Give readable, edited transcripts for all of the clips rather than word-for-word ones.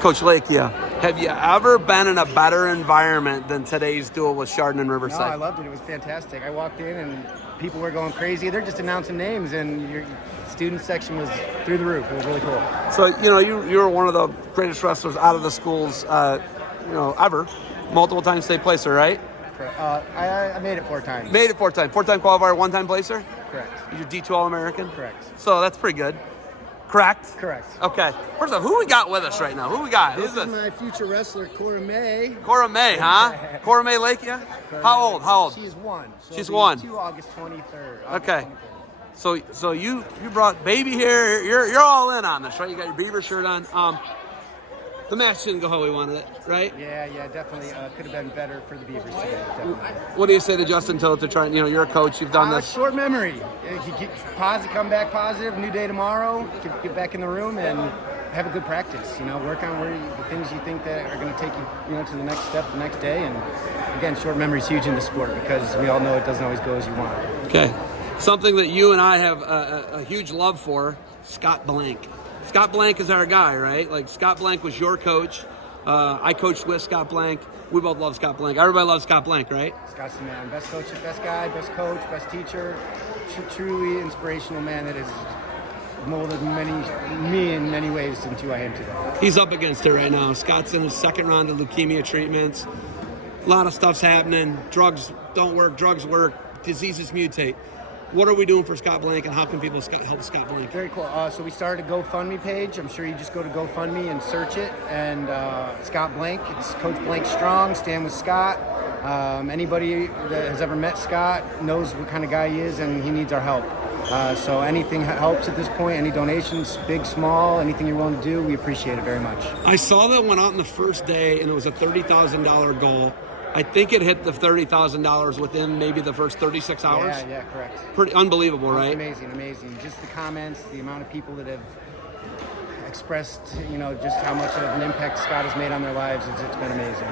Coach Lakia, have you ever been in a better environment than today's duel with Chardon and No, Riverside? I loved it. It was fantastic. I walked in and people were going crazy. They're just announcing names, and your student section was through the roof. It was really cool. So, you were one of the greatest wrestlers out of the schools, ever. Multiple time state placer, right? I made it 4 times. Made it 4 times. 4-time qualifier, 1-time placer? Correct. You're D2 All-American? Correct. So that's pretty good. Correct? Correct. Okay. First off, who we got with us right now? Who we got? This Who's is my future wrestler, Cora May. Cora May, huh? Cora May Lakia? How old? She's 1. She's 1. 2 August 23rd. Okay. So you brought baby here. You're all in on this, right? You got your Beaver shirt on. The match didn't go how we wanted it, right? Yeah, definitely. Could have been better for the Beavers today, definitely. What do you say to Justin Till to try? You're a coach. You've done this. Short memory. Come back positive. New day tomorrow. Get back in the room and have a good practice. Work on the things you think that are going to take you, to the next step the next day. And again, short memory is huge in the sport because we all know it doesn't always go as you want. Okay, something that you and I have a huge love for: Scott Blank. Scott Blank is our guy, right? Like, Scott Blank was your coach. I coached with Scott Blank. We both love Scott Blank. Everybody loves Scott Blank, right? Scott's the man. Best coach, best guy, best coach, best teacher. Truly inspirational man that has molded me in many ways into who I am today. He's up against it right now. Scott's in his 2nd round of leukemia treatments. A lot of stuff's happening. Drugs don't work. Drugs work. Diseases mutate. What are we doing for Scott Blank, and how can people help Scott Blank? Very cool. So we started a GoFundMe page. I'm sure you just go to GoFundMe and search it. And Scott Blank, it's Coach Blank Strong, Stand with Scott. Anybody that has ever met Scott knows what kind of guy he is, and he needs our help. So anything helps at this point. Any donations, big, small, anything you're willing to do, we appreciate it very much. I saw that went out on the first day, and it was a $30,000 goal. I think it hit the $30,000 within maybe the first 36 hours. Yeah, correct. Pretty unbelievable, right? Amazing. Just the comments, the amount of people that have expressed, just how much of an impact Scott has made on their lives. It's been amazing.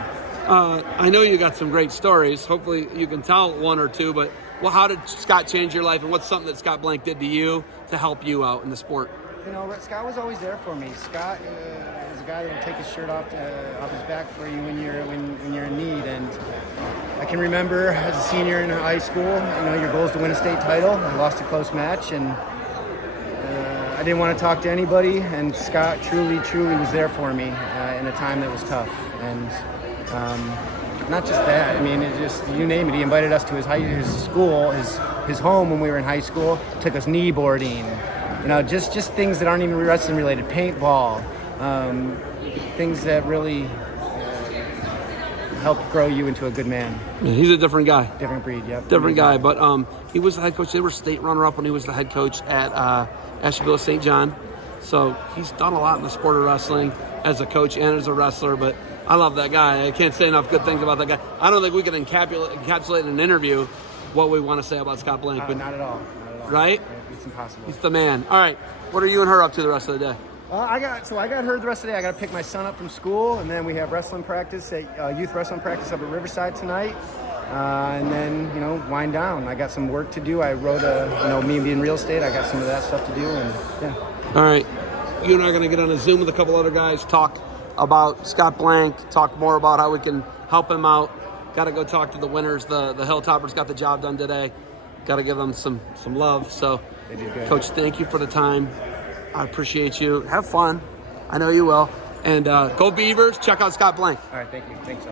I know you got some great stories. Hopefully you can tell 1 or 2, but how did Scott change your life, and what's something that Scott Blank did to you to help you out in the sport? Scott was always there for me. Scott is a guy that will take his shirt off his back for you when you're in need. And I can remember as a senior in high school, your goal is to win a state title. I lost a close match, and I didn't want to talk to anybody. And Scott truly was there for me in a time that was tough. And not just that. It just, you name it. He invited us to his school, his home when we were in high school. Took us kneeboarding. Just things that aren't even wrestling related. Paintball, things that really help grow you into a good man. Yeah, he's a different guy. Different breed, yep. Different guy, but he was the head coach. They were state runner-up when he was the head coach at Asheville St. John. So he's done a lot in the sport of wrestling as a coach and as a wrestler, but I love that guy. I can't say enough good things about that guy. I don't think we can encapsulate in an interview what we want to say about Scott Blank. Not at all. Right? It's impossible. He's the man. All right. What are you and her up to the rest of the day? I got her the rest of the day. I got to pick my son up from school, and then we have wrestling practice youth wrestling practice up at Riverside tonight, and then wind down. I got some work to do. I wrote me being real estate. I got some of that stuff to do, and yeah. All right. You and I are going to get on a Zoom with a couple other guys, talk about Scott Blank, talk more about how we can help him out. Got to go talk to the winners. The Hilltoppers got the job done today. Got to give them some love. So, they did good. Coach, thank you for the time. I appreciate you. Have fun. I know you will. And go Beavers. Check out Scott Blank. All right, thank you. Thanks.